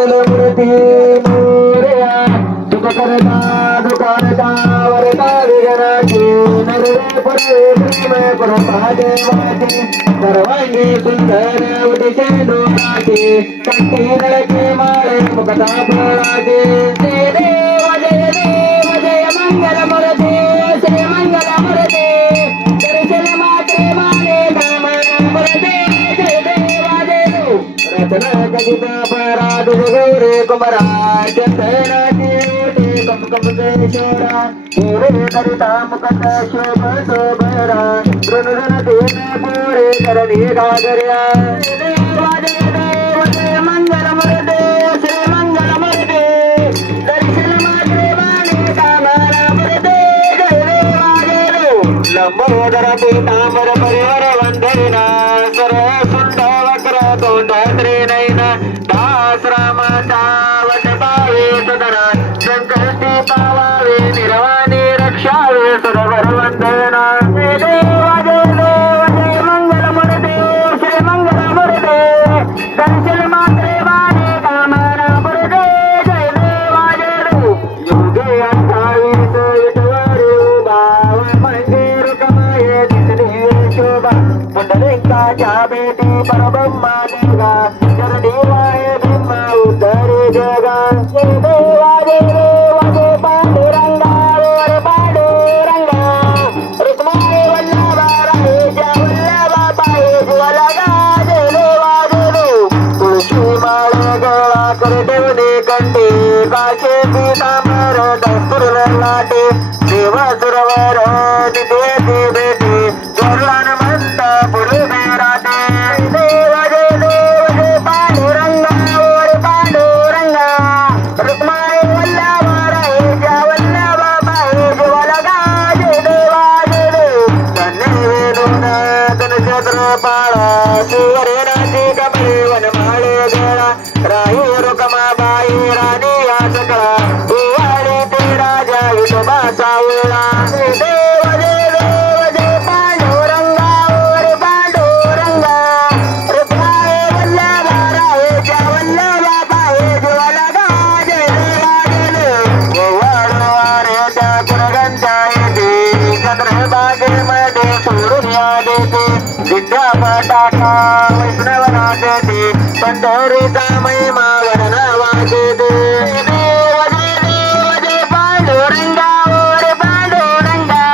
मंगल मूर्ती मोरया सुख करता दुःखारता वरता विघ्नाची नरवे पुरे प्रेम कृपा देवाची सर्वांगी सुंदर उदिशे डोळाची कंठी नळके माळे मुखता फळाची जय देव जय मंगल मूर्ती श्री मंगल मूर्ती दर्शन मात्रे माने कामना मूर्ती जय देवा जय देव रत्न गजिता पराग गौरे कुमरा चंदनाची ओटी कम केशरा गोरे करिता मुकत शोभ शोभरा ऋण देन गोरे करणी घागर्या देवा जय देव जय मंगल मूर्ती श्री मंगल मूर्ती दर्शन मात्रे माने कामना मूर्ती जय देवा जय देव लंबोदर पीतांबर परिवार वंदना सरळ सुंद वक्र तोंड त्रिनयना दास रामाचा वट पावे सदना संकष्टी पावावे निर्वाणी रक्षावे सदवर वंदना जय देवा जय मंगल मूर्ती श्री मंगल मूर्ती दर्शन मात्रे माने कामना मूर्ती जय देवा जय देव योगे 28 विठवारे उभा मंदिर कमाये दिसली शोभा पुंडलिकाच्या बेटी परब्रह्मा देवा चरणी वाहे ब्रह्मा उतरे जगा जय देवा जय पांडुरंगा वर पांडुरंगा रुक्माई वल्लभा राहेच्या वल्लभा पाये ज्वलगा जय देवा जय देव तुळशी माळे गळा कर देवने कंठी काशे पीतांबर दस्तूर लाटे देव सुरवर तिथे ती बेटी जोरलान म्हणता पुढे बेराटे देव जय पांडुरंगा वर पांडुरंगा रुक्माई वल्लभा राहेच्या वल्लभा पाये ज्वलगा जय देवा जय देव धन्य वेदून धनक्षत्र पाळा शिवरेणाची कमळे वनमाळे गळा राही रुक्माबाई राणी या सकळा उवाडी ते राजा विठोबा सावळा जय देव जय पांडुरंगा वर पांडुरंगा रुक्माई वल्लभा राहेच्या वल्लभा पाये ज्वलगा जय देवा जय देव गोवाडवाऱ्याच्या कुरगंच्या येते चंद्रभागेमध्ये सोडून या देते विद्या पटाका वैष्णवना देते पंढरीचा महिमा वर्णा वाजते देव जय पांडुरंगा वर पांडुरंगा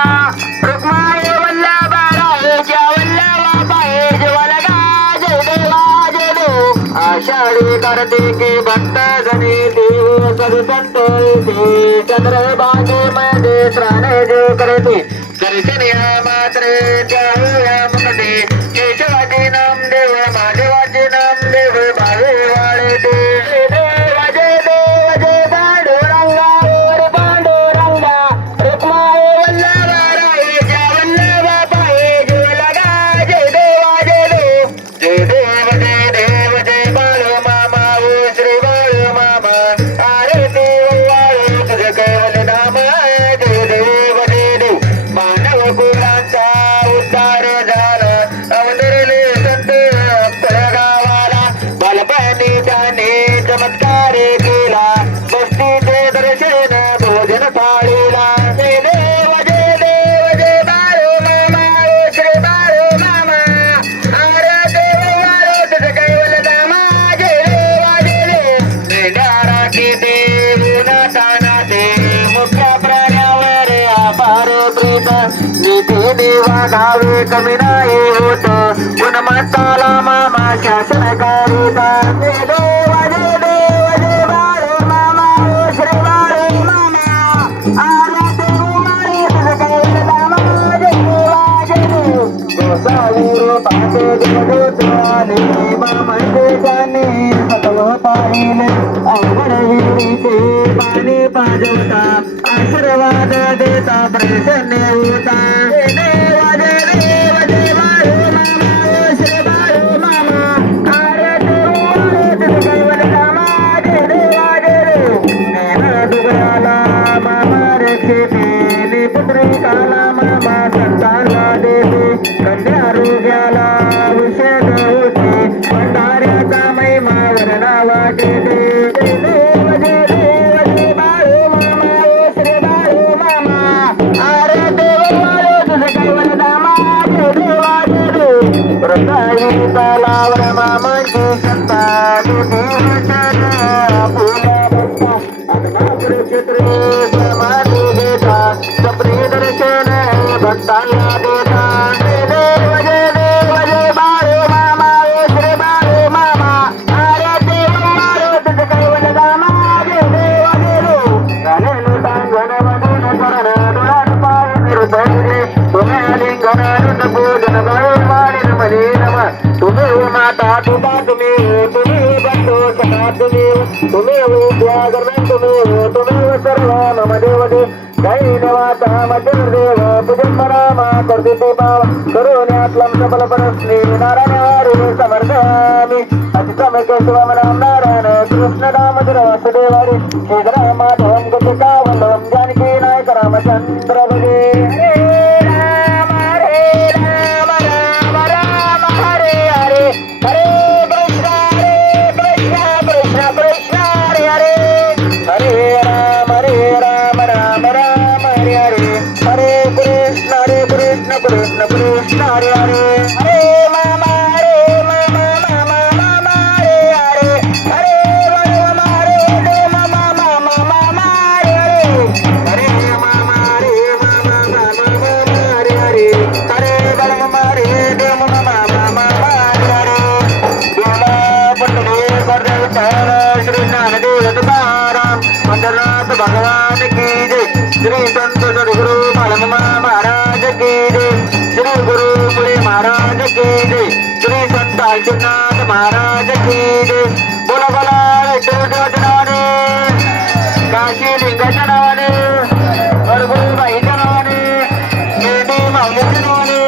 रुक्माई वल्लभा राहेच्या वल्लभा पाये ज्वलगा जय देवा जय देव आषाढी कार्तिकी भक्त जनी देव सदसंतोषी चंद्रभागेमध्ये स्नान जो करते दर्शन या मात्रे जाऊया मुकटे केशवाचे नामदेव महादेवाचे नामदेव भावे वाळते देव जय पांडुरंगा वर पांडुरंगा रुक्माई वल्लभा राहेच्या वल्लभा पाये ज्वलगा जय देवा जय देव जय बाळू मामा ओ श्री बाळू मामा आरती वाळू तुझ कैवल नाम जय देव मानव कुलांचा उद्धार झाला अवतरले संत गावाला बालपणी त्याने चमत्कार केला बस्तीचे दर्शन भोजन थाळीला जय देव जय बाळू मामा ओ श्री बाळू मामा आरती वाळू तुझ कैवल नाम जय देवा जय देव मेंढ्यारा की देव नाते मुख्य प्राण्यावर अपार प्रीत नीती देवा गावे कमी नाही होत गुणमत्ताला मामा शासन करीता जय देवा जय बाळू मामा ओ श्री बाळू मामा आरती वाळू तुझ कैवल नाम जय देवा जय देव गोसावी रूपाचे देवदूत आले मामाचे जाणे सकल पाहिले अवघड विहिरीचे पाणी पाजवता आशीर्वाद देता प्रसन्न होता जय देवा जय बाळू मामा ओ श्री बाळू मामा आरती वाळू तुझ कैवल नाम जय देवा जय देव नेना दुगराला मामा रक्षिते पुत्रिकाला मामा संतानला देते कन्या आरोग्याला औषध होते भंडाऱ्याचा महिमा वर्णा वाटेते चालला देता जय देव जय बाळू मामा श्री बाळू मामा अरे देव मारो तुझ कैवल दामा जय देव देव झालेलो सांगण वदन करण डोळ्यात पाय निरुतले तुम्ही लिंगण रुंद पूजन गळे वाढीन मनी नम तुम्ही माता तुझा तुम्ही बंधू सखा तुम्ही विद्या गर्भन तुम्ही सर्व मम देव देव जय देवाचा मधुर देव पूजन परामा करते ते पाव करुण्यातलं सबल परस्त्री नारायण हरी समर्थामी अतिसम केशवम राम नारायण कृष्ण दामोदर वासुदेवारी श्रीधर माधवम गोपिकावल्लभम जानकी नायक रामचंद्र भजे हरे राम राम राम हरे हरे हरे कृष्ण कृष्ण कृष्ण हरे हरे हरे राम राम राम हरे हरे हरे कृष्ण कृष्ण कृष्ण हरे हरे हरे मामा मामा मामा हरे हरे हरे मामा मामा हरे हरे हरे मामा मामा हरे हरे हरे मामा देव मामा हरे हरे देवा पटले कर श्री ज्ञानदेव तुकाराम मंडलनाथ भगवान की जय श्री संत सद्गुरु मालमा महाराज की जय श्री गुरु पुरी महाराज की जय श्री संत अर्जुनाथ महाराज की जय बोला बोला विठ्ठल नावाने काशी लिंगाच्या नावाने भरभूरबाईच्या नावाने शिर्डी माऊलीच्या नावाने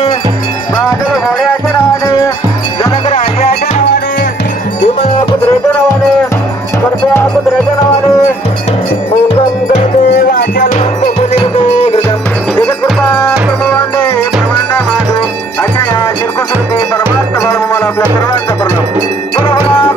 बहादूर घोड्याच्या नावाने जनक राजाच्या नावाने भीमा पुत्रेच्या नावाने कर्प्या पुत्रेच्या नावाने ओकम करते वाचल कोकुलिते कृतम जगत्कृपा प्रभुवंदे ब्रह्मांड माधव अशा या शिरकुसुरती परमार्थ मला आपल्या सर्वांचा प्रणाम